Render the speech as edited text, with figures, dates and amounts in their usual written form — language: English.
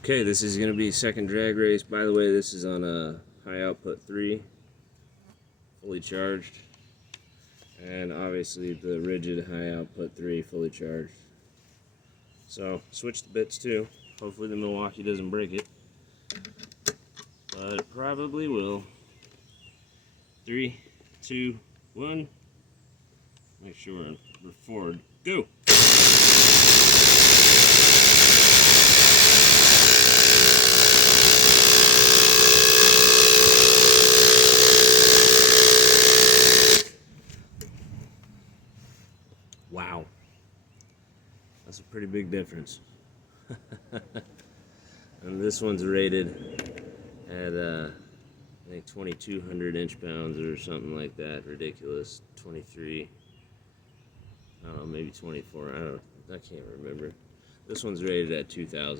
Okay, this is going to be second drag race. By the way, this is on a high output 3, fully charged. And obviously the Ridgid high output 3, fully charged. So, switch the bits too. Hopefully the Milwaukee doesn't break it. But it probably will. 3, 2, 1. Make sure we're forward. Go! Wow. That's a pretty big difference. And this one's rated at I think 2,200 inch-pounds or something like that. Ridiculous. 23. I don't know, maybe 24. I can't remember. This one's rated at 2,000.